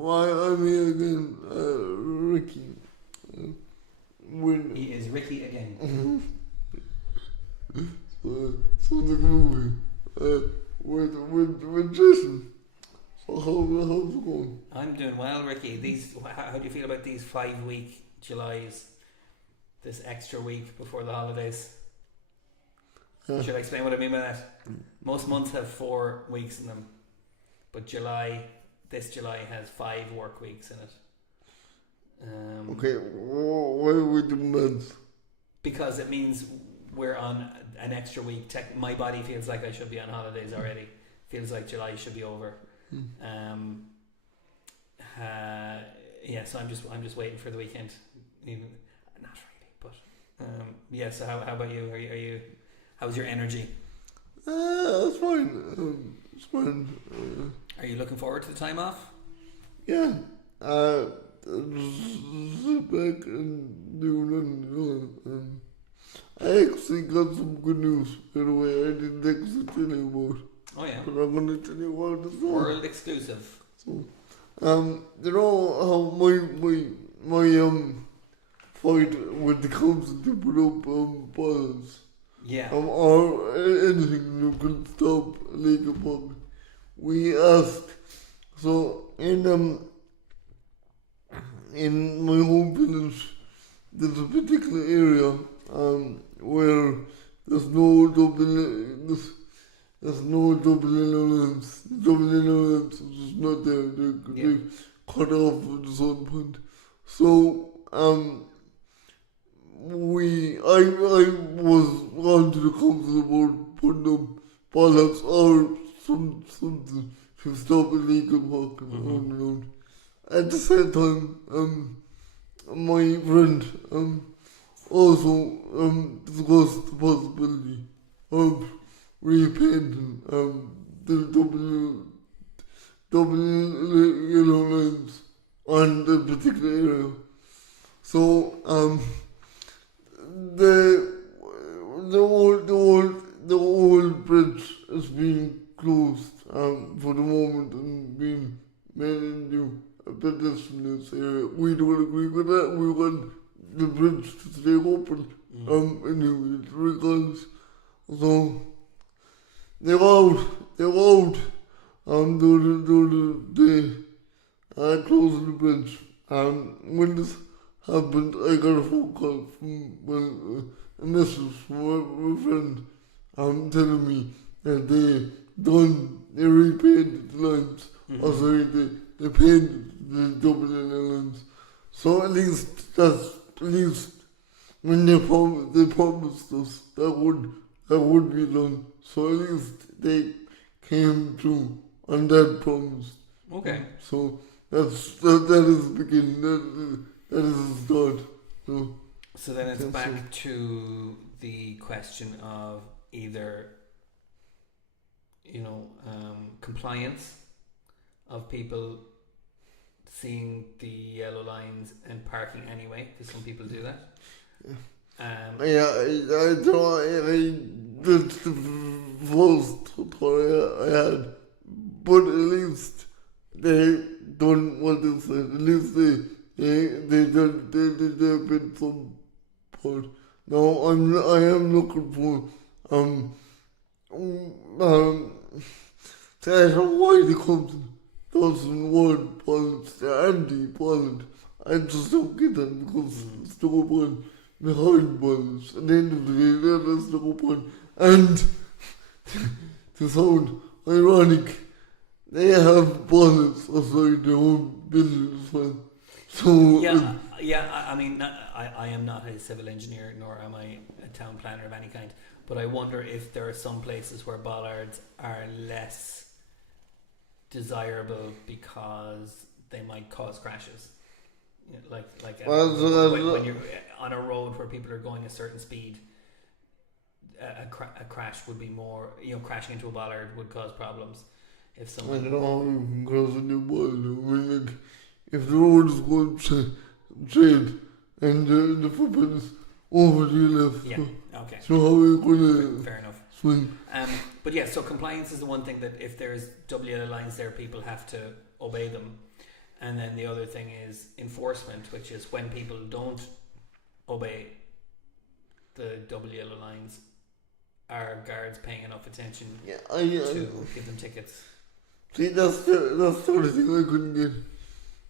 why I'm here again, Ricky. He is Ricky again. So the movie with Jason. So how's it going? I'm doing well, Ricky. How do you feel about these 5-week Julys? This extra week before the holidays. Should I explain what I mean by that? Most months have 4 weeks in them, but this July has 5 work weeks in it. Okay, why are we doing that? Because it means we're on an extra week. My body feels like I should be on holidays already. Feels like July should be over. So I'm just waiting for the weekend. Not really, but So how about you? Are you? How's your energy? It's fine. It's fine. Are you looking forward to the time off? Yeah. Sit back and do nothing. I actually got some good news, by the way. I didn't actually tell you about. Oh yeah. But I'm gonna tell you about this one. World exclusive. So, you know how my fight with the council to put up balance. Yeah. Or anything that can stop legal public. We asked. So in my home village, there's a particular area where there's no double allowance. Double allowance is just not there. They cut off at a certain point. So I was on to the council about putting up ballots or something to stop illegal parking on the road. At the same time, my friend also discussed the possibility of repainting the double yellow lines on the particular area. So the old bridge is being closed for the moment and being made into a pedestrian area. We don't agree with that. We want the bridge to stay open anyway, regardless. So they're out during the day closing the bridge. When this happened, I got a phone call from a message from a friend telling me that they repainted the lines. Or sorry, they painted the double lines. So at least when they promised us that would be done. So at least they came through on that promise. Okay. So that is the beginning. That is the start. So then it's back to the question of either, compliance of people seeing the yellow lines and parking anyway, because some people do that. That's the first thought I had. But at least they done what they said. At least they did some part. Now I am looking for I don't know why the company doesn't want balance. They're anti-balance. I just don't get that because it's no point behind balance. At the end of the day, there's no point. And to sound ironic, they have balance aside their own business as well. So I mean, I am not a civil engineer, nor am I a town planner of any kind. But I wonder if there are some places where bollards are less desirable because they might cause crashes. When you're on a road where people are going a certain speed, a crash would be more. Crashing into a bollard would cause problems. If someone, I don't know how you can cross a new bollard. I mean, if the road is going straight and the footpath is over to your left. Yeah. Okay. So how are you going to fair enough. Swing? But yeah, so compliance is the one thing that if there's double yellow lines there, people have to obey them. And then the other thing is enforcement, which is when people don't obey the double yellow lines, are guards paying enough attention to give them tickets? See, that's the sort of thing I couldn't get.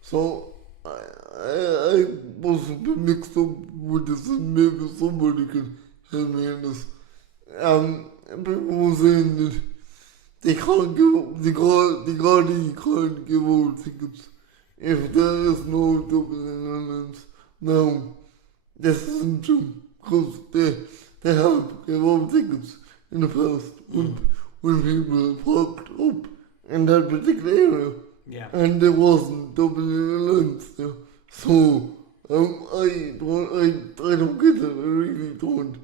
So I must have been mixed up with this, and maybe somebody can help me on this. People were saying that they can't give, the Gardaí can't give out tickets if there is no double lines. Now, this isn't true, because they have given out tickets in the past when people parked up in that particular area. Yeah. And there wasn't double lines there. So, I don't get it, I really don't.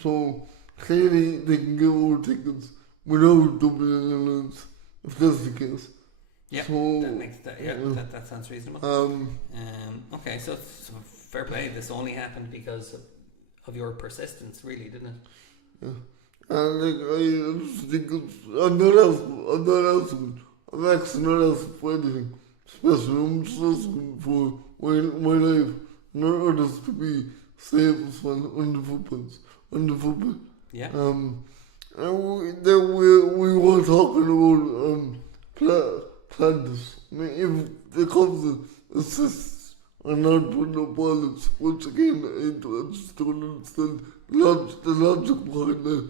So, clearly they can give out tickets without double lines, if that's the case. Yeah, so, that sounds reasonable. Okay, so fair play. This only happened because of your persistence, really, didn't it? Yeah. And I just think I'm not asking. I'm actually not asking for anything special. I'm just asking for my life, not just to be safe as well on the football. Yeah. And we were talking about planters. I mean, if the council assists and not putting up ballots, once again, I just don't understand the logic behind that.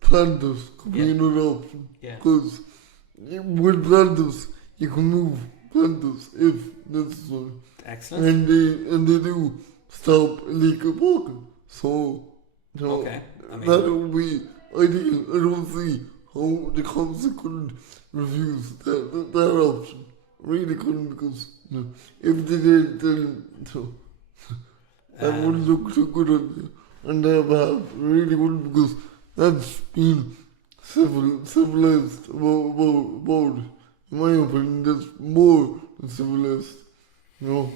Planters could be another option. Yeah. Because with planters, you can move planters if necessary. Excellent. And they do stop illegal parking. So, okay. that would be ideal. I don't see how the council couldn't refuse that option. Really couldn't, because if they did, then that wouldn't look so good on them. And they have really wouldn't, because that's been civilized about it. In my opinion, that's more than civilized.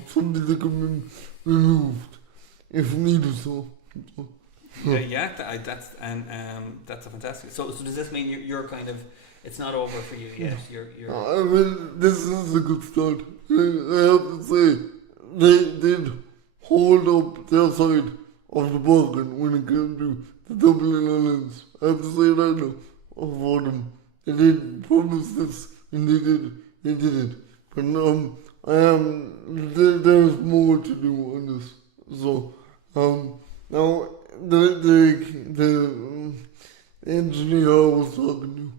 Something that can be removed if needed. So. That's a fantastic. So does this mean you're kind of, it's not over for you yet? You're. I mean, this is a good start. I have to say, they did hold up their side of the bargain when it came to the Dublin Islands. I have to say that now for them. They did promise this, and they did it. But there's more to do on this. So now the engineer I was talking to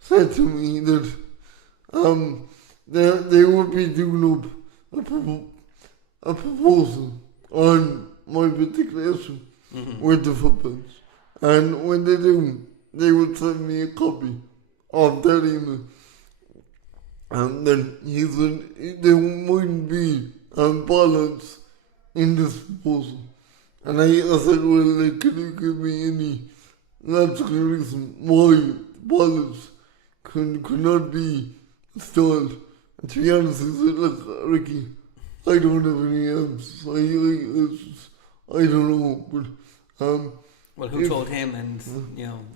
said to me that they would be doing up a proposal on my particular issue with the footballs. And when they do, they would send me a copy of that email. And then he said there wouldn't be balance in this proposal. And I said, well, can you give me any logical reason why balance could not be installed? And to be honest, he said, look, Ricky, I don't have any answers. I don't know, but well, who told him, and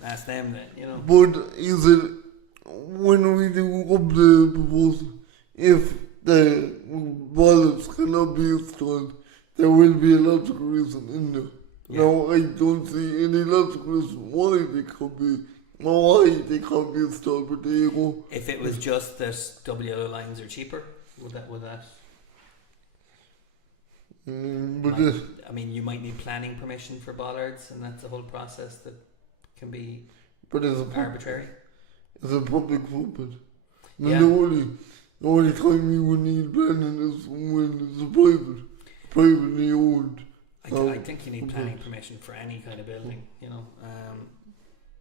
asked them that, But he said, when we do up the proposal, if the ballots cannot be installed, there will be a logical reason in there. Yeah. Now, I don't see any logical reason why they can't be installed, but there you go. If it was just that double yellow lines are cheaper, would that? You might need planning permission for bollards, and that's a whole process that can be arbitrary. It's a public football. The only time you would need planning is when it's privately owned. I think you need planning permission for any kind of building.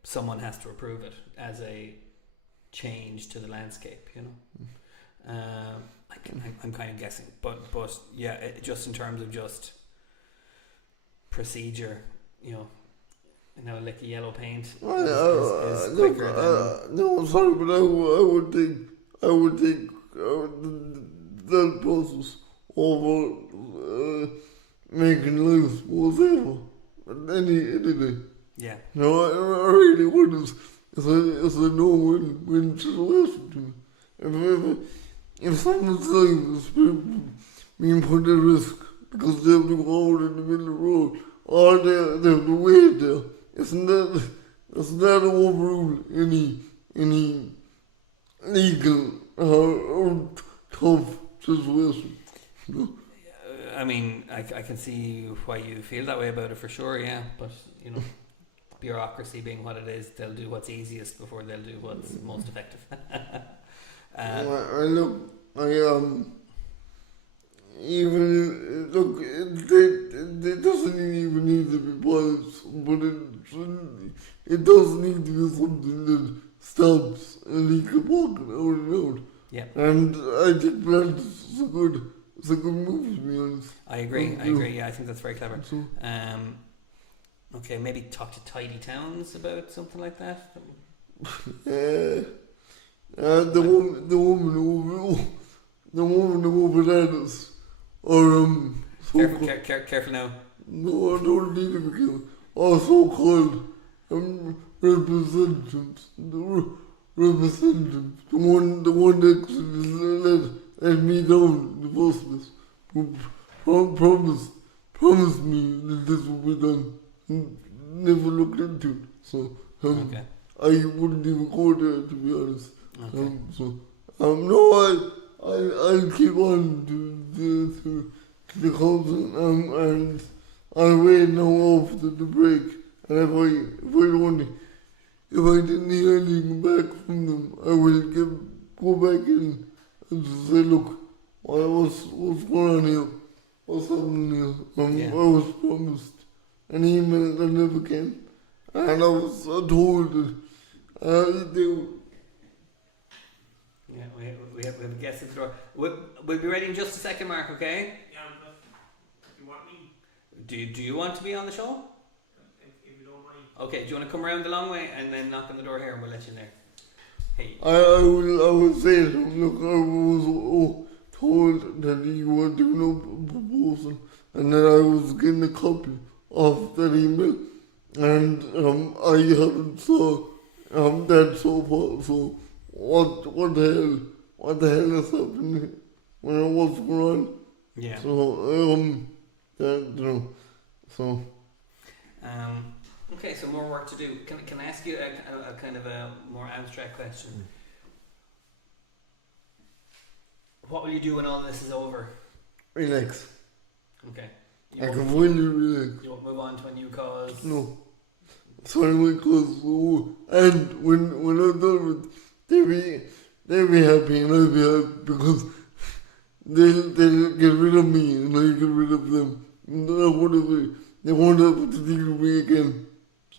Someone has to approve it as a change to the landscape. I'm kind of guessing, but yeah, just in terms of just procedure, like a yellow paint is quicker than... No, sorry, but I would think that process over making life more safer any day. Yeah. No, I really wouldn't. It's a no-win situation to me. if someone's life is being put at risk because they have to go out in the middle of the road or they have to wait there, doesn't that overrule any legal or tough situation? I mean, I can see why you feel that way about it for sure, yeah. But, you know, bureaucracy being what it is, they'll do what's easiest before they'll do what's most effective. Even look, it doesn't even need to be violence, but it does need to be something that stops illegal walking out and out. Yeah. And I think that's it's a good move, to be honest. I agree, yeah, I think that's very clever. So, okay, maybe talk to tidy towns about something like that. the woman over there is, or Careful now. no, I don't need to be careful. Also called representatives, the one that actually let me down the first place, who promised me that this would be done, never looked into it. So Okay. I wouldn't even go there, to be honest. Okay. No, I'll keep on to the council, and I'll wait now after the break. And if I didn't hear anything back from them, I will go back in and just say, look, what's going on here? What's happening here? I was promised an email that never came, and I was told that they. Yeah, we have a guest at the door. We'll be ready in just a second, Mark, okay? Yeah, but you want me? Do you want to be on the show? If you don't mind. Okay, do you want to come around the long way and then knock on the door here and we'll let you in there? Hey. I will say to him, look, I was told that you were doing a proposal and that I was getting a copy of that email, and I haven't saw that so far, so what the hell is happening when I was going on? Yeah. So, okay, so more work to do. Can I ask you a kind of a more abstract question? What will you do when all this is over? relax. Okay. I can really relax. You won't move on to a new cause? No. Sorry, my cause. And when I'm done with, they'll be happy and I'll be happy because they'll get rid of me and I'll get rid of them. And they won't have to deal with me again.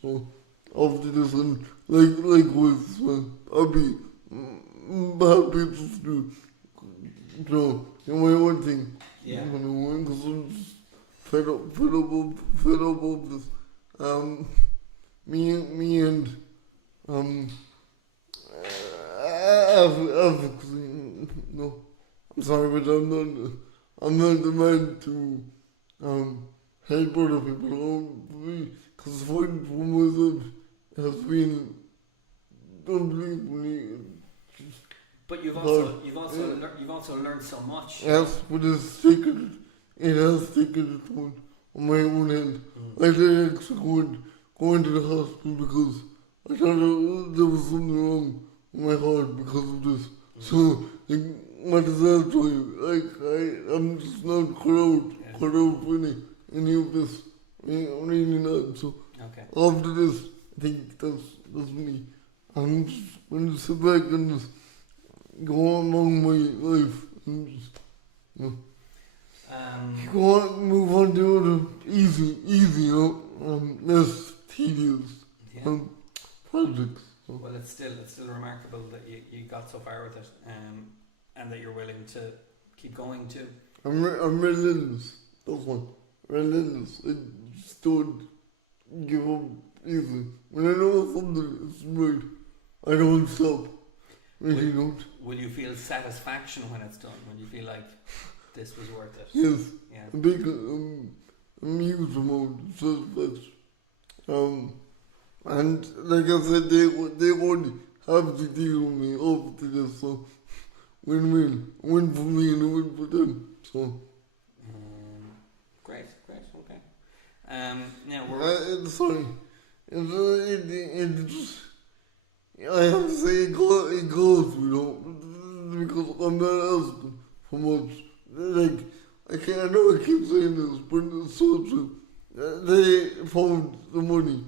So after this one, likewise as well, I'll be happy to do. So, you know, one thing. Yeah. Because I'm just fed up of this. Me and advocacy. No, I'm sorry, but I'm not the man to help other people. Because fighting for myself has been unbelievably. But you've also learned so much. Yes, but it has taken a toll on my own end. I didn't actually go into the hospital because I thought there was something wrong with my heart because of this. So, what does that tell you? I'm just not cut out for any of this. I'm really not. So, Okay. after this, I think that's me. I'm just going to sit back and just go on along my life and just, go on, move on to other easy, less tedious projects. So. Well, it's still remarkable that you got so far with it, and that you're willing to keep going too. I'm relentless. That's one. Relentless. I just don't give up easily. When I know something is right, I don't stop. Really don't. Will you feel satisfaction when it's done? When you feel like this was worth it? Yes. Yeah. A big, huge amount of satisfaction. And like I said, they only have to deal with me up to this, so win-win. Win for me and a win for them. So, Great, okay. Now we're sorry. I have to say it goes, because I'm not asking for much. Like, I know I keep saying this, but it's so true. They found the money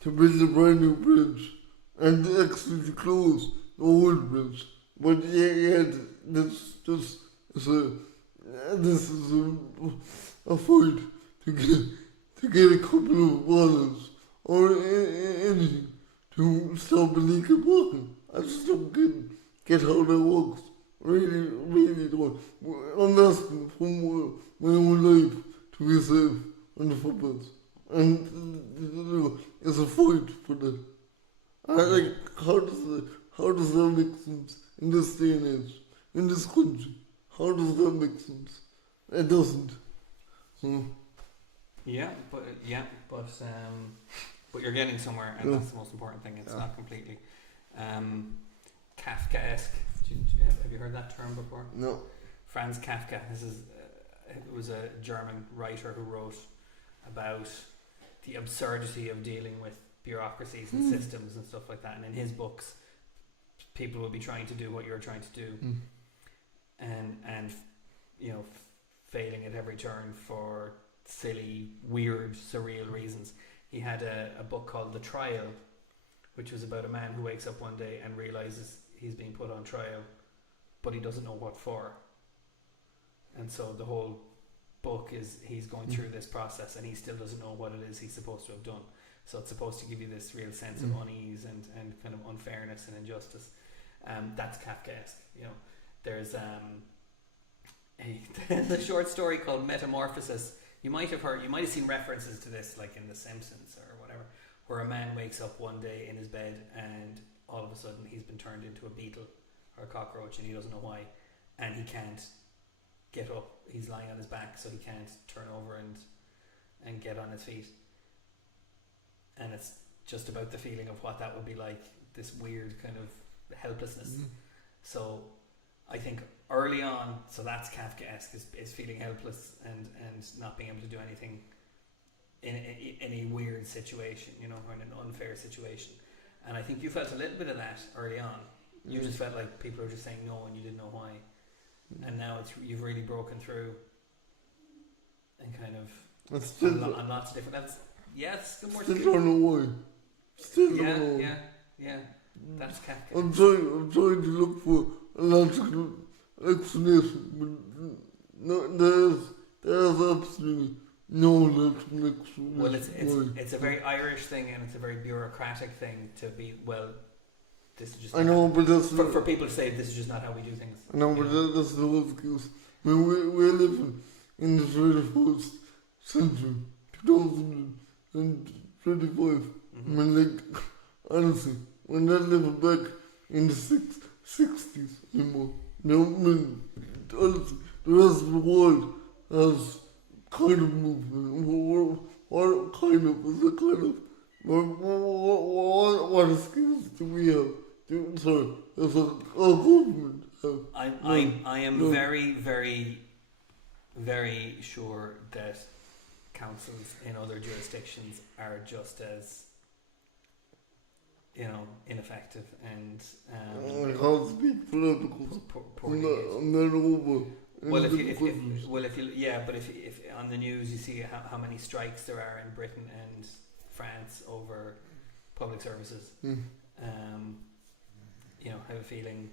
to build a brand new bridge and actually to close the old bridge. But this is a fight to get a couple of dollars or anything to stop a leak of water. I just don't get how that works. Really don't. I'm asking for my own life to be safe on the footpaths. And it's a fight for that. How does that make sense in this day and age, in this country? How does that make sense? It doesn't. So, but you're getting somewhere, and that's the most important thing. It's not completely Kafkaesque. Have you heard that term before? no. Franz Kafka. It was a German writer who wrote about the absurdity of dealing with bureaucracies and systems and stuff like that. And in his books, people will be trying to do what you're trying to do, and failing at every turn for silly, weird, surreal reasons. He had a book called The Trial, which was about a man who wakes up one day and realizes he's being put on trial, but he doesn't know what for. And so the whole book is he's going through this process and he still doesn't know what it is he's supposed to have done. So it's supposed to give you this real sense of unease and kind of unfairness and injustice. That's Kafkaesque. There's a short story called Metamorphosis. You might have seen references to this, like in The Simpsons or whatever, where a man wakes up one day in his bed and all of a sudden he's been turned into a beetle or a cockroach and he doesn't know why, and he can't get up. He's lying on his back, so he can't turn over and get on his feet. And it's just about the feeling of what that would be like, this weird kind of helplessness. So I think early on, so that's Kafkaesque, is feeling helpless and not being able to do anything in a weird situation, or in an unfair situation. And I think you felt a little bit of that early on. You just felt like people were just saying no and you didn't know why. And now you've really broken through and kind of on lots of different levels. Yeah, it's still more. Still don't know why. Still don't know. Yeah. That's Kafka. I'm trying to look for a logical explanation, but no, there's absolutely no logical explanation. Well, it's a very Irish thing and it's a very bureaucratic thing to be, this is just. I know, but that's for people to say this is just not how we do things. I know, but that's the whole excuse. I mean, we're living in the 21st century, 2025. I mean, honestly, we're not living back in the 60s anymore. No, I mean, honestly, the rest of the world has kind of movement. What kind of is it kind of? What excuse do we have? Sorry, there's a government. I am very, very, very sure that councils in other jurisdictions are just as ineffective and I can't speak political. I'm not over. If on the news you see how many strikes there are in Britain and France over public services, I have a feeling.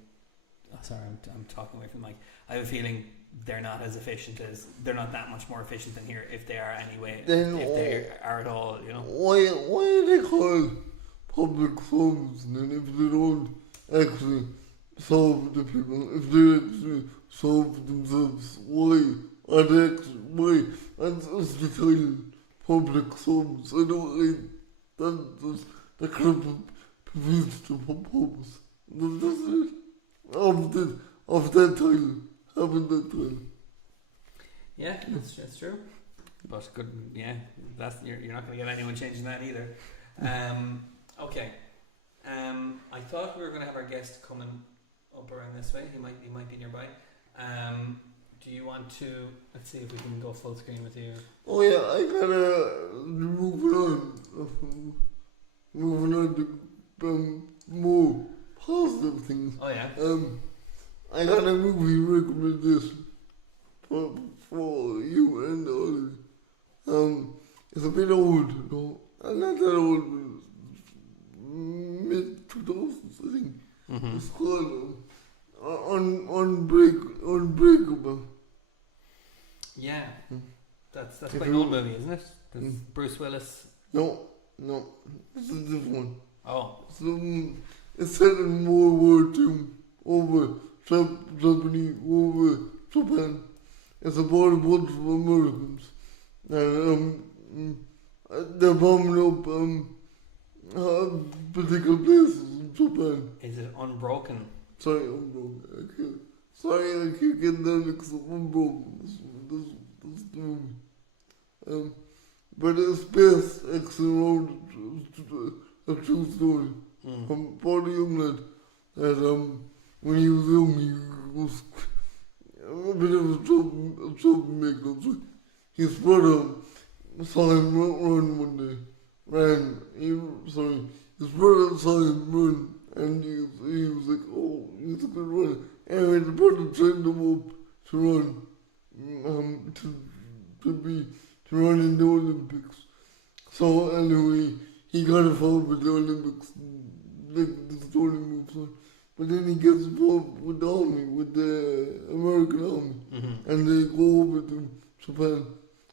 Oh, sorry, I'm talking away from the mic. I have a feeling they're not that much more efficient than here, if they are anyway. Then if they are at all, Why are they called public servants then if they don't actually solve the people? If they actually solve themselves, why are they why? And it's the title public servants. I don't like that kind of defeats the purpose. Of that title, having that title. Yeah, that's true. But good, yeah, you're not going to get anyone changing that either. Okay. I thought we were going to have our guest coming up around this way. He might be nearby. Do you want to? Let's see if we can go full screen with you. Oh yeah, I gotta moving on to more positive things. Oh yeah. I got a movie recommendation for you and Ollie. It's a bit old, no, not that old, but mid 2000s, I think. Mm-hmm. It's called Unbreakable. Yeah, that's If quite you- an old movie, isn't it? That's Mm. Bruce Willis. No, it's a different one. Oh, So, it's set in World War II over Japan. It's about a bunch of Americans. And they're bombing up particular places in Japan. is it Unbroken? Sorry, Unbroken. I keep getting that mixed up. Unbroken. This the movie. But it's based actually around a true story. About a young lad that when he was young he was a bit of a troublemaker. So his brother saw him run one day. His brother saw him run and he was like, oh, he's a good runner. Anyway, the brother trained him up to run, to run in the Olympics. So anyway, he got involved with the Olympics, the story moves on. But then he gets involved with the army, with the American army, Mm-hmm. and they go over to Japan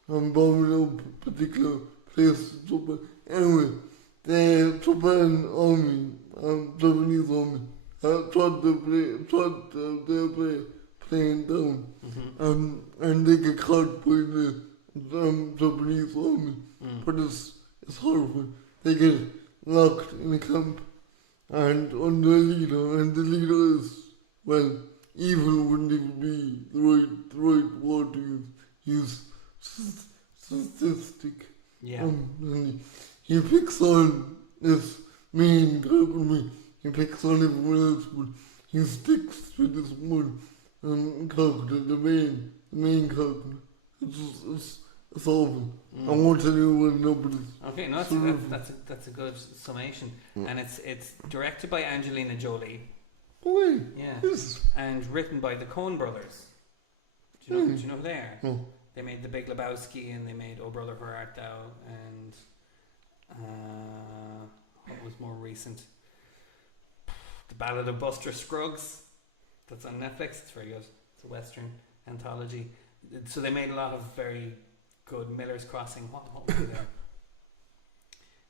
and bombing up a particular place in Japan. Anyway, the Japan army, Japanese army, tried their plane down, Mm-hmm. and they get caught by the Japanese army. But it's horrible. They get locked in a camp and under a leader, and the leader is, well, evil wouldn't even be the right word to use. He's sadistic. Yeah. And he picks on this main character, he picks on everyone else, but he sticks to this one character, the main character. It's awful. I won't tell you what nobody's. Okay, no, that's a good summation, and it's directed by Angelina Jolie. Wait, Yeah, this. and written by the Coen brothers. Do you know who they are? No. They made The Big Lebowski, and they made Oh Brother Where Art Thou, and what was more recent? The Ballad of Buster Scruggs. That's on Netflix. It's very good. It's a Western anthology. So they made a lot of very good Miller's Crossing. What was there?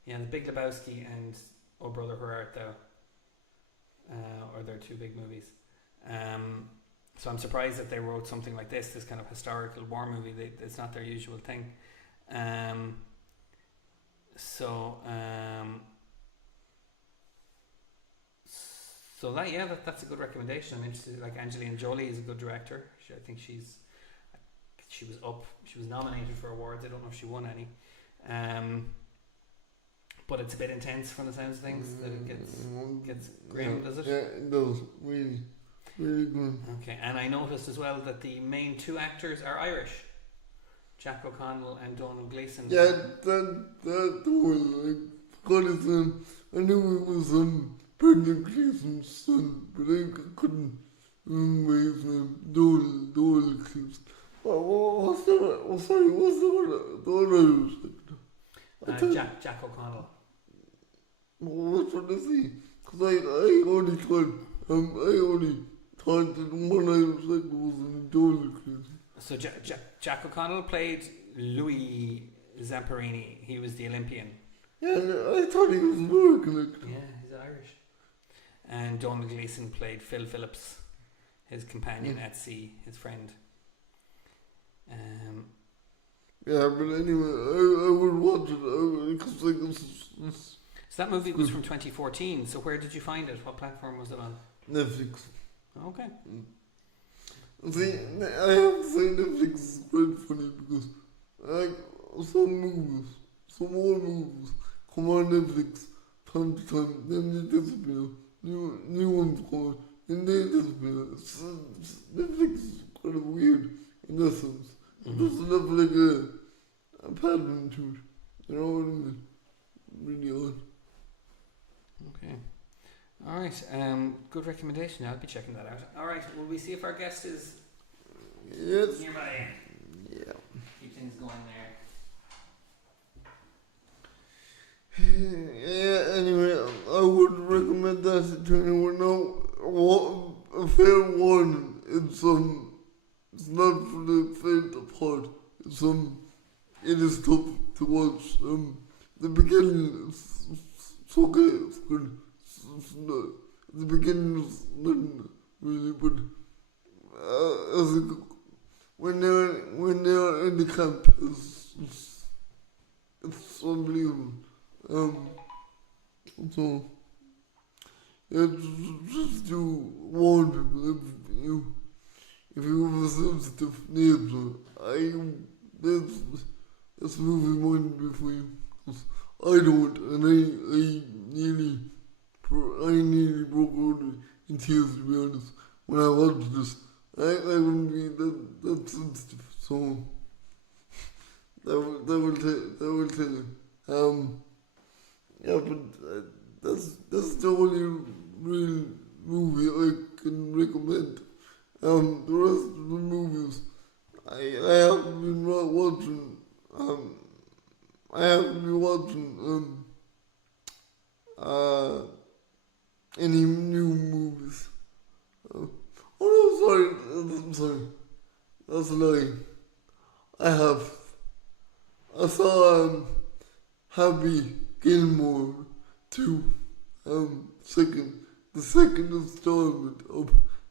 Yeah, The Big Lebowski and Oh Brother Where Art Thou. Or their two big movies. So I'm surprised that they wrote something like this kind of historical war movie. It's not their usual thing. That's a good recommendation. I'm interested. Like Angelina Jolie is a good director. I think she was nominated for awards. I don't know if she won any. But it's a bit intense from the sounds of things. That it gets grim, does it? Yeah, it does. Really, really good. Okay, and I noticed as well that the main two actors are Irish. Jack O'Connell and Donald Gleeson. Yeah, that one, I forgot his name. I knew it was Brendan Gleeson's son, but I couldn't remember his name. Donald Gleeson. What's the other Irish actor? Jack O'Connell. What should I say? Because I only thought that one Irish actor was Donald Gleeson. So Jack O'Connell played Louis Zamperini. He was the Olympian. Yeah, I thought he was American actor. Yeah, he's Irish. And Donald Gleeson played Phil Phillips, his companion at sea, his friend. Yeah, but anyway, I would watch it because like this. So that movie was from 2014. So where did you find it? What platform was it on? Netflix. Okay. See, I have to say Netflix is quite funny because like some old movies come on Netflix time to time, then they disappear. New ones come on, Indeed, Netflix is kind of weird in that sense. It doesn't have like a pattern to it. You know what I mean? Really odd. Okay. All right. Good recommendation. I'll be checking that out. All right. Will we see if our guest is Yes. nearby? Yeah. Keep things going there. Yeah, anyway, I would recommend that to anyone now. A fair warning, it's not for the faint of heart. It is tough to watch. The beginning it's okay, it's good. It's not, the beginning is not really, but when they're in the camp, it's unbelievable. So yeah, just to warn people if you have a sensitive nature, this movie might be for you. 'Cause I don't, and I nearly broke out in tears, to be honest, when I watched this. I wouldn't be that sensitive, so that will tell you. Yeah, but that's the only real movie I can recommend. The rest of the movies I haven't been watching. I haven't been watching any new movies. I'm sorry. That's a lie. I saw Happy Gilmore 2, the second installment of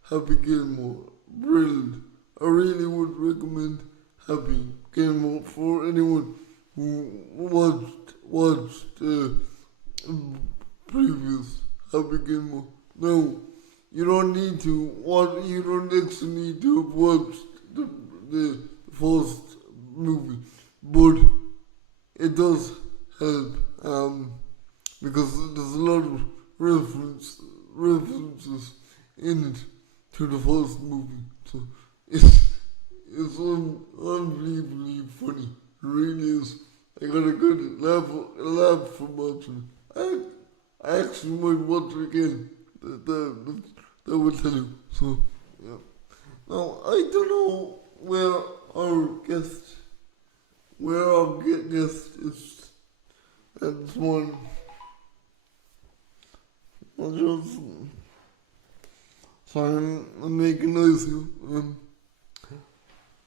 Happy Gilmore. Brilliant. I really would recommend Happy Gilmore for anyone who watched previous Happy Gilmore. No, you don't actually need to have watched the first movie, but it does help, because there's a lot of references in it to the first movie, so it's unbelievably funny. It really is. I got a good laugh from watching it. I actually might watch it again. That will tell you. So yeah. Now I don't know where our guest is at this morning. Sorry, I'm making noise here.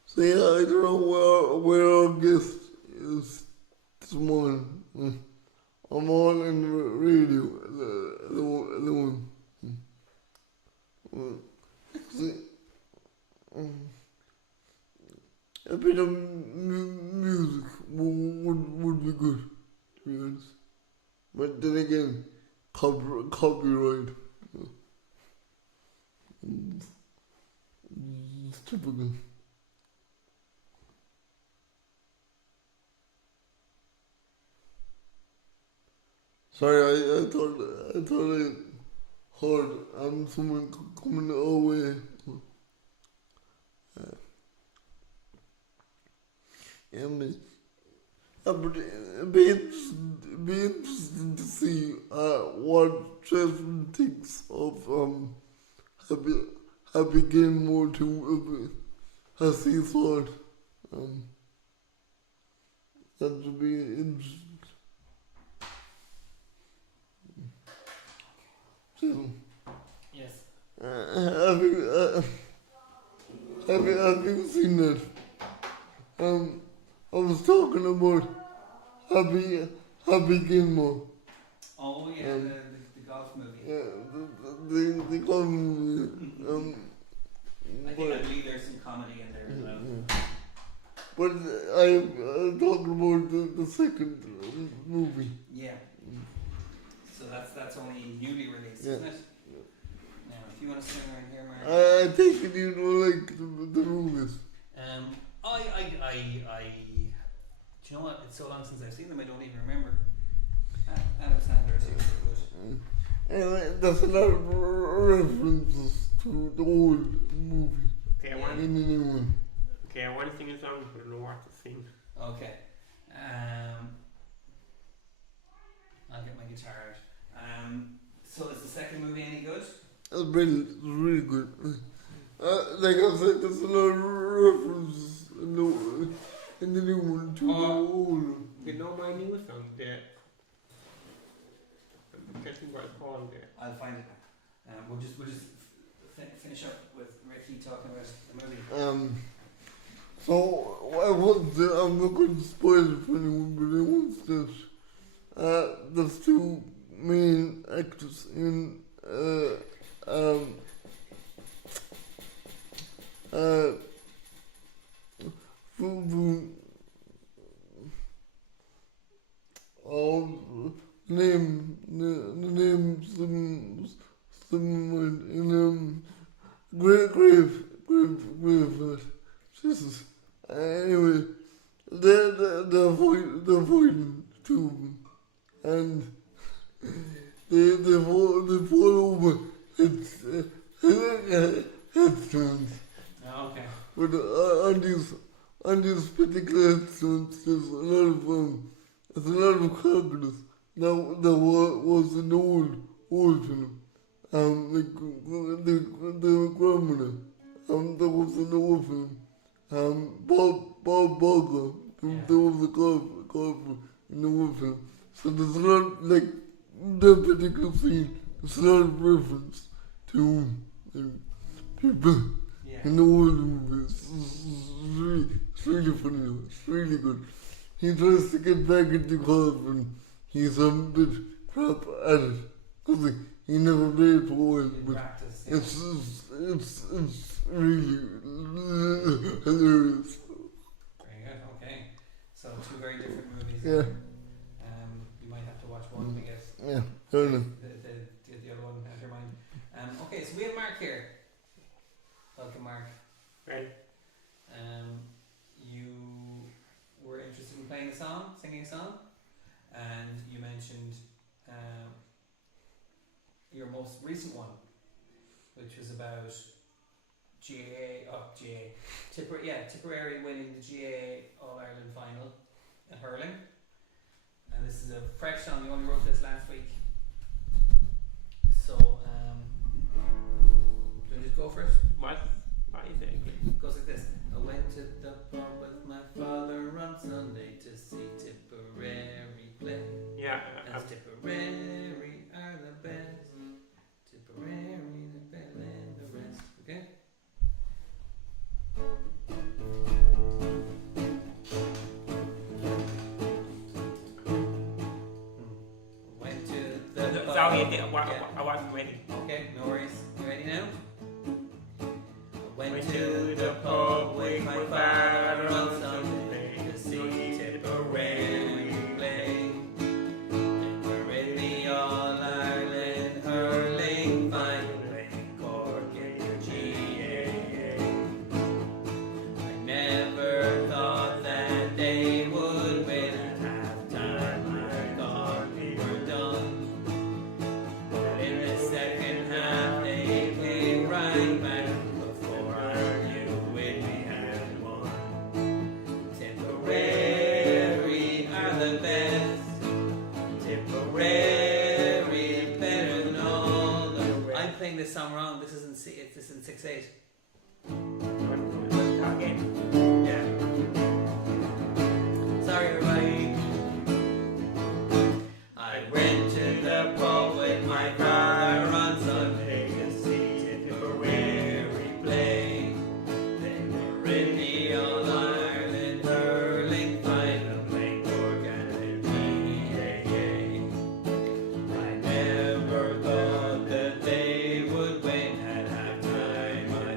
So yeah, I don't know where our guest is this morning. I'm all in the radio alone. Actually, a bit of music would be good, to be honest. But then again, copyright. It's typical. Sorry, I thought I heard someone coming our way. But it'd be interesting to see what Chesney thinks of Happy Gilmore 2, has he thought. That would be interesting. So, Yes. have you seen that? I was talking about Happy Gilmore. Oh yeah, the golf movie. Yeah, the golf movie. I believe there's some comedy in there as well. But I'm talking about the second movie. Yeah. So that's only newly released, Yeah. isn't it? Now, if you want to stay around here, Mark. I think you know, like the movies. Do you know what? It's so long since I've seen them, I don't even remember. Adam Sandler is usually good. Anyway, there's a lot of references to the old movie Okay, in the new one. okay, I want to sing a song, but I don't know what to sing. Okay. I'll get my guitar out. So is the second movie any good? It's really good. Like I said, there's a lot of references in the new one to the old one. You know my new song there? I'm guessing what it's called there. I'll find it. We'll just finish up with Ricky talking about the movie. So I'm not going to spoil it for anyone, but I want that there's two main actors in grave. Jesus. Anyway, they're fighting two of them, and they fall over headstones. Oh, okay. But on these particular headstones, there's a lot of characters that was an old film. The grandmother. There was an old film. Bob Barker. There was a golfer in the old film. So there's a lot, like, that particular scene, there's a lot of reference to people in the old movies. It's really funny though. It's really good. He tries to get back into golf and he's a bit crap at it. Because he never played for a while, but Practice, it's really hilarious. Very good, okay. So two very different movies. Yeah. You might have to watch one to get Yeah, fair enough. the other one out of your mind. Okay, so we have Mark here. Welcome, Mark. Right. You were interested in playing a song, singing a song, and you mentioned your most recent one, which was about Tipperary winning the GAA All-Ireland final in hurling. And this is a fresh song, you only wrote this last week. So, do you just go first? What is it again? It goes like this. I went to the pub with my father on Sunday to see Tipperary play. Yeah. As Tipperary are the best. Tipperary the best and the rest. Okay? Went to the pub. Sorry, I wasn't ready. Okay, no worries. You ready now? Went to the pub with my father on Sunday to see Tipperary play. They were in the All-Ireland hurling final, playing Cork in the GAA. I never thought that they would win at half-time. I thought we were done. But in the second half they came right back. This song wrong. This isn't 6/8. Again. Yeah. Sorry, everybody. I went to the pub with my father on Sunday to see Tipperary play. They were in the All-Ireland hurling final, playing Cork and the GAA. I never thought that they would win at halftime. I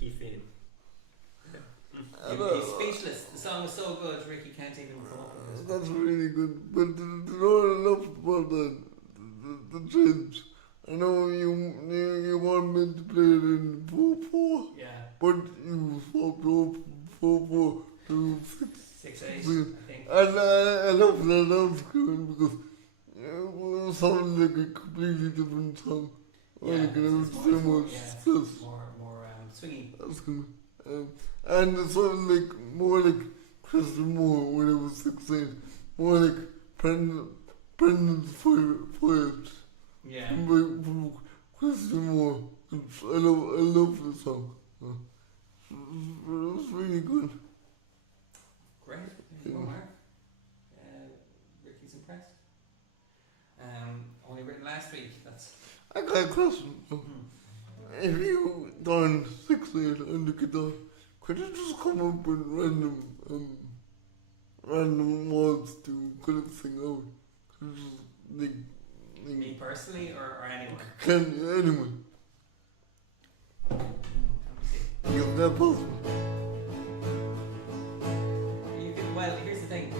Ricky saying. He's speechless. The song was so good, Ricky can't even come up with it. That's really good. But you know what I love about that? The change. I know you weren't meant to play it in 4-4, Yeah. but you swapped up 4-4 to 6-8, I think. And I love that outcome because it sounded like a completely different song. Yeah, Like it was so much stress. more swingy. That's good. And it sounded like more like Christian Moore when it was 16. More like Brendan's Fire. Yeah. From Christian Moore. I love the song. It was really good. Great. There you go, Mark. Ricky's impressed. Only written last week. That's. I got a question. If you done 6-8 on the guitar, could you just come up with random words to kind of sing out? Could you just, Me personally or anyone? Can anyone? Let me see. Is that possible? You can, well, here's the thing.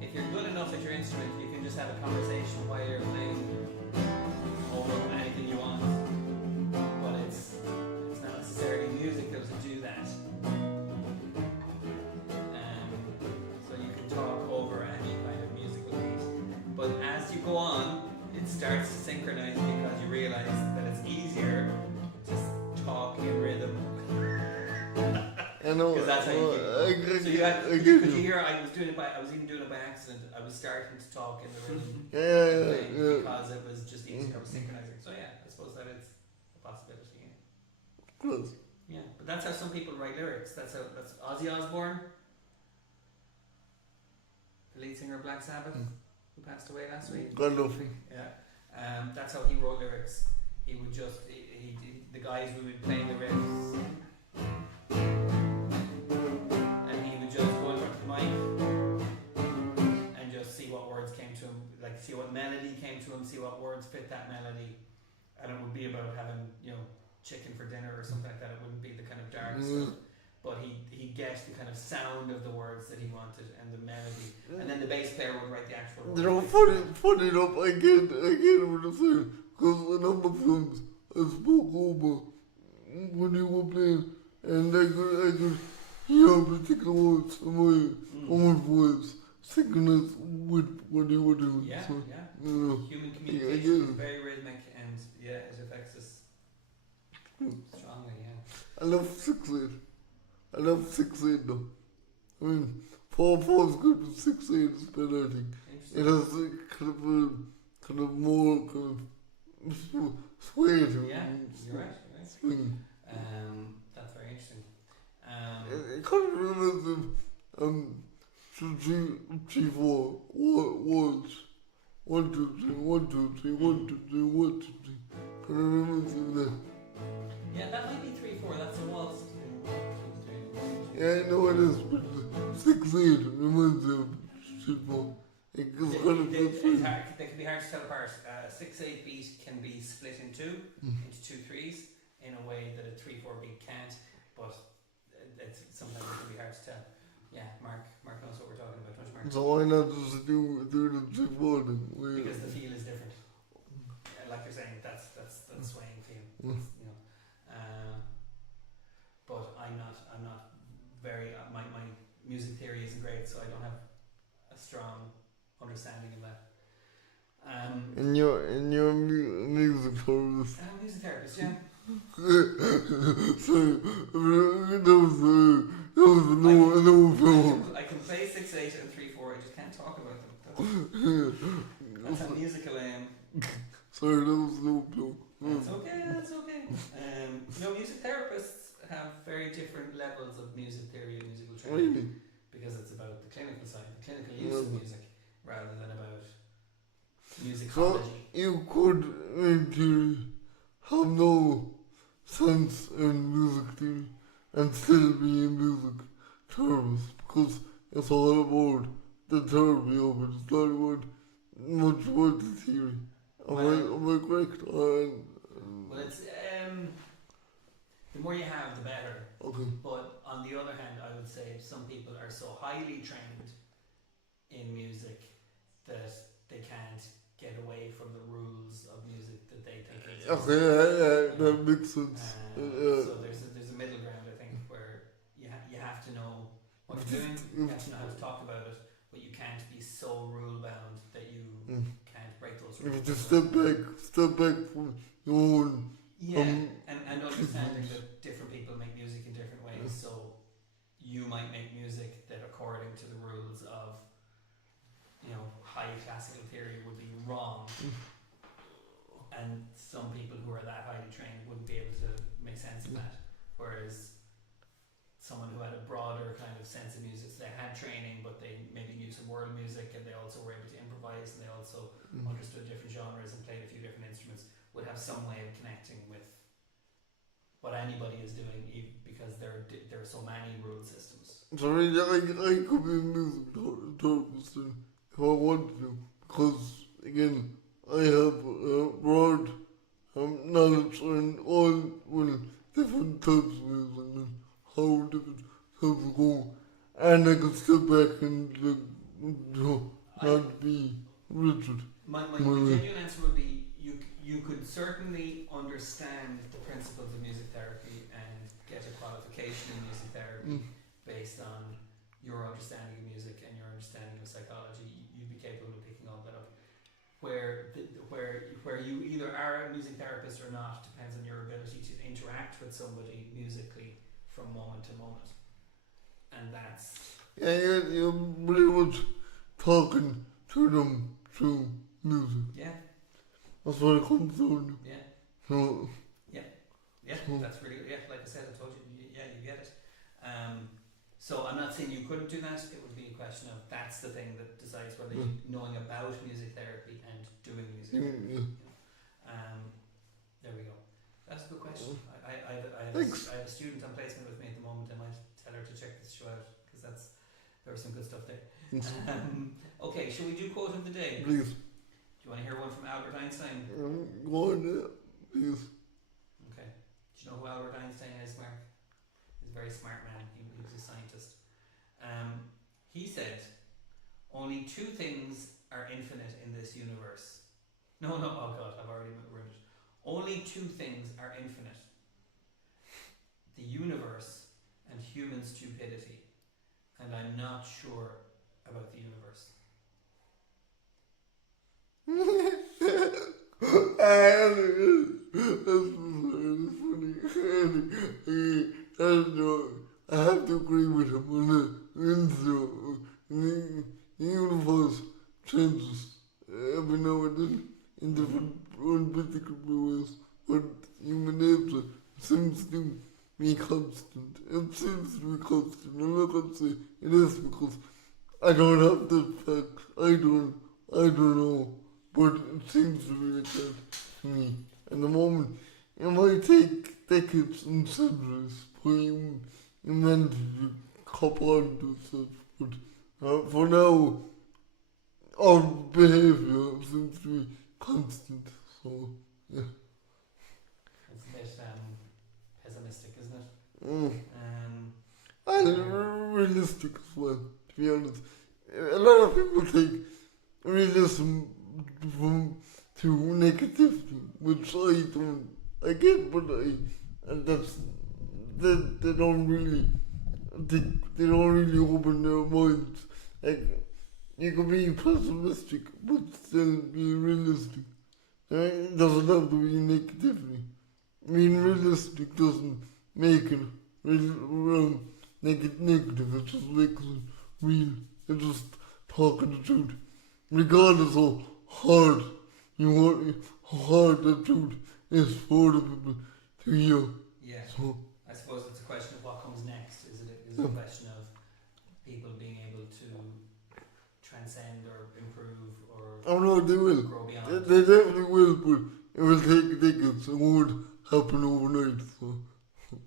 If you're good enough at your instrument, you can just have a conversation while you're playing over anything you want. But it's not necessarily musical to do that. So you can talk over any kind of musical beat. But as you go on, it starts to synchronize because you realize that it's easier to talk in rhythm. I know. Because that's how you I so you had, get could you you. hear I was even doing it by accident. I was starting to talk in the rhythm Yeah. because it was just easier. I was synchronizing. So yeah, I suppose that is a possibility. Good. Yeah, but that's how some people write lyrics. That's Ozzy Osbourne, the lead singer of Black Sabbath, who passed away last week. God love. Yeah, that's how he wrote lyrics. He would just the guys would be playing the riffs. And he would just go in front of the mic and just see what words came to him, like see what melody came to him, see what words fit that melody. And it would be about having, chicken for dinner or something like that. It wouldn't be the kind of dark stuff. But he'd get the kind of sound of the words that he wanted and the melody. And then the bass player would write the actual words. You know, funny enough, I get what you're saying. Because a number of times I spoke over when you were playing, and I could hear particular words from my own voice synchronous with what you were doing. Yeah, so, yeah. You Human communication is very rhythmic and it affects us strongly, yeah. I love 6-8. I love 6-8 though. I mean, 4-4 is good, but 6-8 is better, I think. It has a kind of more kind of sway to it. Yeah, you're right. Swing. That's very interesting. It kind of reminds me of 3-4 words. 1, 2, 3, 1, 2, 3, 1, 2, 3, 1, 2, 3. Kind of reminds me of that. Yeah, that might be 3-4. That's a waltz. Yeah, I know it is, but 6-8 reminds me of 3-4. They can be hard to tell apart. 6-8 beat can be split in two, into 2 3s, in a way that a 3-4 beat can't. But sometimes it can be hard to tell. Yeah, Mark knows what we're talking about, don't you, Mark? So why not just do the 3-4 then? Because the feel is different. Like you're saying, that's swaying feel. But I'm not very. My music theory isn't great, so I don't have a strong understanding of that. In your music service. I'm a music therapist, yeah. So that was a no film. I can play 6-8 and 3-4. I just can't talk about them. That's how musical I am. Sorry, that was no film. That's okay. Music therapists have very different levels of music theory and musical training. Really? Because it's about the clinical side, the clinical use of music, rather than about musicology. So you could, in theory, have no sense in music theory and still be a music therapist because it's all about the therapy of it. It's not about much about the theory. Am I correct? Well, it's the more you have, the better. Okay. But on the other hand, I would say some people are so highly trained in music that they can't get away from the rules of music that they think is Okay, that makes sense. so there's a middle ground, I think, where you have to know what you're doing, you have to know how to talk about it, but you can't be so rule bound that you can't break those You rules. just step back from your own. Yeah, and understanding that different people make music in different ways, so you might make music that according to the rules of, you know, high classical theory would be wrong, and some people who are that highly trained wouldn't be able to make sense of that, whereas someone who had a broader kind of sense of music, so they had training but they maybe knew some world music and they also were able to improvise and they also understood different genres and played a few different instruments, would have some way of connecting with what anybody is doing, because there are so many rule systems. So I could be a music therapist if I wanted to, because again, I have broad knowledge in all different types of music and how different types go, and I could step back and not be rigid. My genuine answer would be you could certainly understand the principles of music therapy and get a qualification in music therapy based on your understanding of music and your understanding of psychology. You'd be capable of picking all that up. Where you either are a music therapist or not depends on your ability to interact with somebody musically from moment to moment, and that's you're pretty much talking to them through music. yeah. That's what it comes down to. Yeah. So, That's really like I said. I told you. You get it. So I'm not saying you couldn't do that. It would be a question of that's the thing that decides whether you knowing about music therapy and doing music therapy. There we go. That's a good question. I have a student on placement with me at the moment. I might tell her to check this show out because there was some good stuff there. Okay, shall we do quote of the day? please. Do you want to hear one from Albert Einstein? Go on, please. Okay. Do you know who Albert Einstein is, Mark? He's a very smart man. He was a scientist. He said, "Only two things are infinite in this universe." No, oh God, I've already ruined it. Only two things are infinite: the universe and human stupidity. And I'm not sure about the universe. I have to agree with him on the universe changes every now and then in different unpredictable ways, but human nature seems to be constant. It seems to be constant. I'm not going to say it is because I don't have the facts. I don't know. But it seems to be like that to me. At the moment, it might take decades and centuries for humanity to cop on to such. But for now, our behaviour seems to be constant. So, yeah. It's a bit pessimistic, isn't it? And realistic as well, to be honest. A lot of people take realism to negativity, which I don't. I get, but they don't really open their minds. Like, you can be pessimistic, but still be realistic. It doesn't have to be negativity. I mean, realistic doesn't make it negative. It just makes it real. It's just talking the truth, regardless of hard the truth is for the people to hear. Yeah. So, I suppose it's a question of what comes next. Is it a question of people being able to transcend or improve or oh no, they will. grow beyond? They definitely will, but it will take decades. It won't happen overnight. So,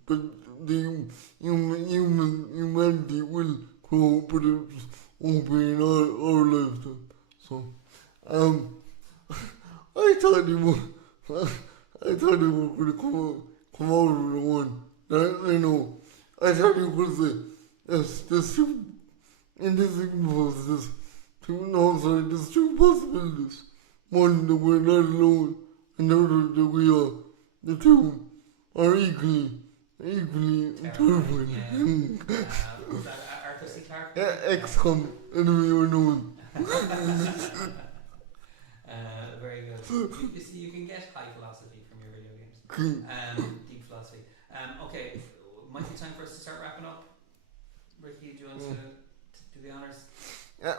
but the humanity will grow, but it won't be in our lifetime. So, I thought you were going to come out with the one I know. I thought you could say, there's two, in this impulse, there's two possibilities. One, that we're not alone, and the other, that we are. The two are equally terrible. Was that Arthur C. Clarke? XCOM, enemy unknown. Very good. You see, you can get high philosophy from your video games. Deep philosophy. Okay, might be time for us to start wrapping up. Ricky, do you want to do the honours?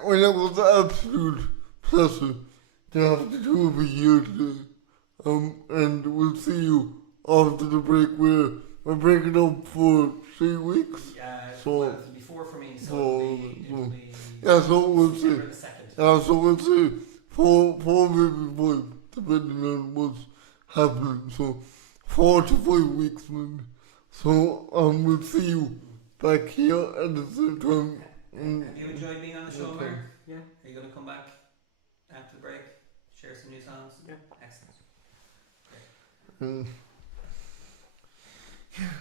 Well, it was an absolute pleasure to have the two of you here today. And we'll see you after the break. We're breaking up for 3 weeks. Well, it'll be 4 for me, so it'll be so we'll see. So we'll see 4 maybe 5, depending on what's happening. So 4 to 5 weeks maybe. So we'll see you back here at the same time. Have you enjoyed being on the show, Mark? Yeah. Are you going to come back after the break? Share some new songs? Yeah. Excellent.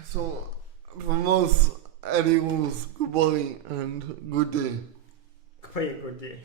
So from us, adios, goodbye, and good day. Quite a good day.